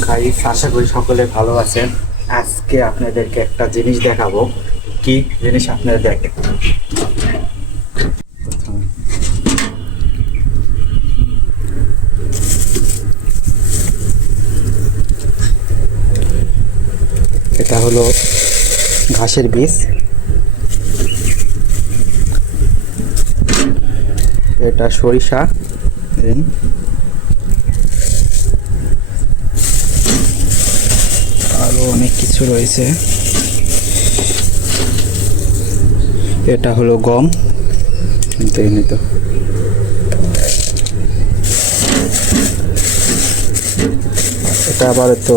Guys, আশা করি সকলে ভালো আছেন। আজকে আপনাদেরকে একটা জিনিস দেখাবো। কি জিনিস আপনারা দেখেন। এটা হলো ঘাসের বীজ। এটা সরিষা। আরো অনেক কিছু রয়েছে। এটা হলো গম। দেখেনি তো, এটা আবার তো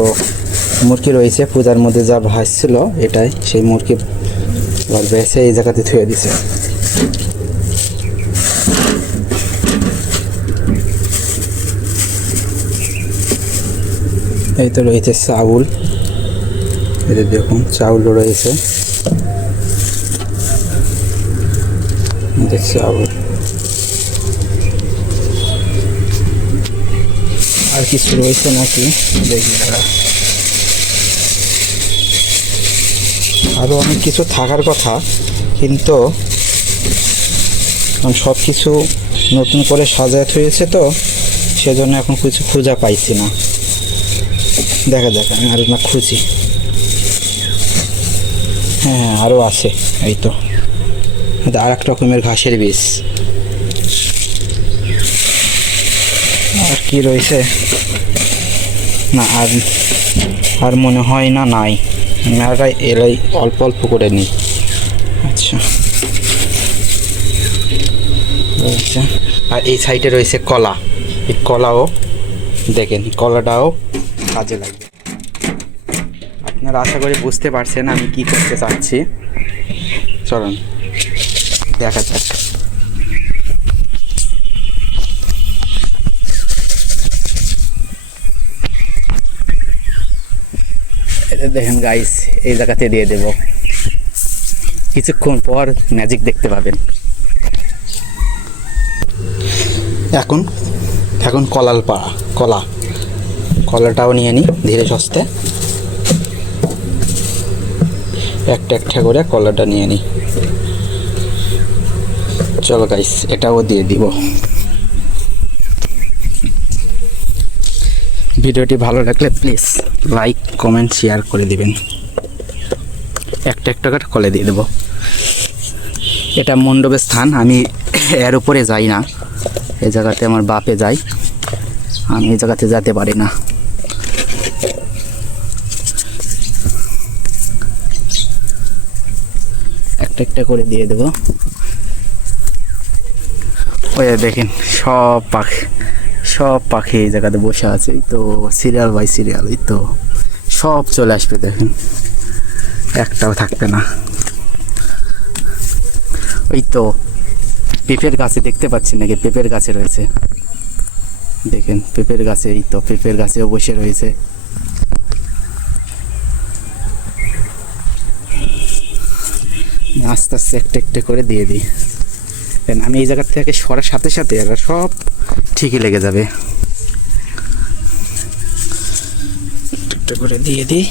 মুরগি রয়েছে। পূজার মধ্যে যা ভাসছিল এটাই সেই মুরগি আবার বেছে এই জায়গাতে থুয়ে দিছে। এই তো রয়েছে চাউল। এদের দেখুন চাউলও রয়েছে। চাউল আর কিছু রয়েছে নাকি দেখি দাঁড়া। আরো অনেক কিছু থাকার কথা, কিন্তু সব কিছু নতুন করে সাজাত হয়েছে তো সেজন্য এখন কিছু খুঁজে পাইছি না। দেখা যাক, আমি আরো না খুঁজি। হ্যাঁ, আরও আছে। এই তো আর এক রকমের ঘাসের বীজ। আর কি রয়েছে না, আর মনে হয় না নাই। মেলাটাই এলাই অল্প অল্প করে নিই। আচ্ছা, রয়েছে। আর এই সাইডে রয়েছে কলা। এই কলাও দেখেন, কলাটাও কাজে লাগবে। আপনারা আশা করি বুঝতে পারছেন আমি কি করতে চাচ্ছি। চলুন দেখা যাক। এটা দেখেন গাইস, এই জায়গাতে দিয়ে দেব। কিছুক্ষণ পর ম্যাজিক দেখতে পাবেন। এখন এখন কলাটাও নিয়ে নিই ধীরে সুস্থে। একটা একটা করে কলাটা নিয়ে নিই। চলো গাইস, এটাও দিয়ে দিব। ভিডিওটি ভালো লাগলে প্লিজ লাইক, কমেন্ট, শেয়ার করে দিবেন। একটা একটা করে কলে দিয়ে দেবো। এটা মণ্ডপের স্থান, আমি এর উপরে যাই না। এই জায়গাতে আমার বাপে যায়, আমি এই জায়গাতে যেতে পারি না। একটা একটা করে দিয়ে দেবো। ওই দেখেন সব পাখি এই জায়গাতে বসে আছে। এই তো সিরিয়াল বাই সিরিয়াল, এই তো সব চলে আসবে। দেখেন একটাও থাকবে না। ওই তো পেঁপের গাছে দেখতে পাচ্ছেন নাকি? পেঁপের গাছে রয়েছে, দেখেন পেঁপের গাছে। এই তো পেঁপের গাছেও বসে রয়েছে। আস্তে আস্তে একটা একটা করে দিয়ে দিই। আমি এই জায়গা থেকে সরার সাথে সাথে এরা সব ঠিকই লেগে যাবে। একটা করে দিয়ে দিই।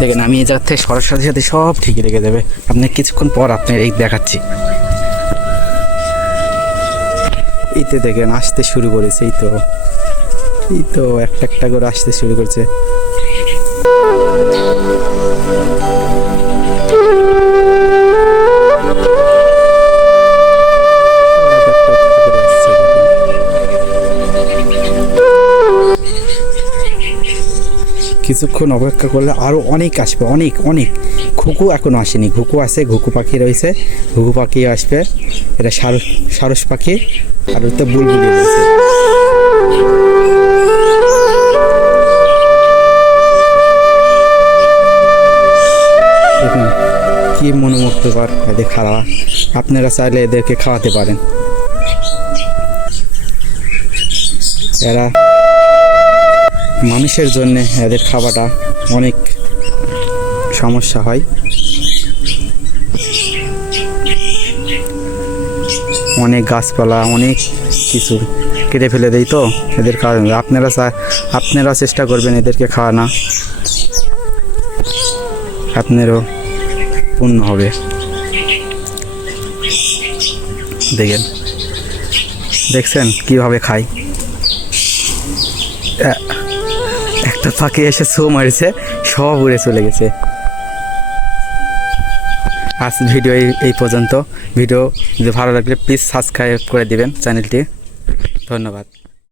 দেখেন আমি এই জায়গা থেকে সরার সাথে সাথে সব ঠিকই লেগে যাবে। আপনার কিছুক্ষণ পর আপনার এই দেখাচ্ছি। এইতে দেখেন আসতে শুরু করেছে। এই তো একটা একটা করে আসতে শুরু করেছে। কিছুক্ষণ অপেক্ষা করলে আরও অনেক আসবে, অনেক অনেক। ঘুঘু এখনও আসেনি। ঘুঘু আছে, ঘুঘু পাখি রয়েছে, ঘুঘু পাখি আসবে। এটা সারস পাখি। আর ওতে বুলবুলি রয়েছে। দেখুন কি মনোমুগ্ধকর এদের খাওয়া। আপনারা চাইলে এদেরকে খাওয়াতে পারেন। এরা মানুষের জন্য এদের খাওয়াটা অনেক সমস্যা হয়। অনেক গাছপালা অনেক কিছু কেটে ফেলে দেয় তো এদের কারণে আপনারা চেষ্টা করবেন এদেরকে খাওয়ানো, আপনারও পূর্ণ হবে। দেখছেন কিভাবে খায়। একটা পাখি এসে ছো মারিছে, সব উড়ে চলে গেছে। আজ ভিডিও এই পর্যন্ত। ভিডিও যদি ভালো লাগলে প্লিজ সাবস্ক্রাইব করে দিবেন চ্যানেলটি। ধন্যবাদ।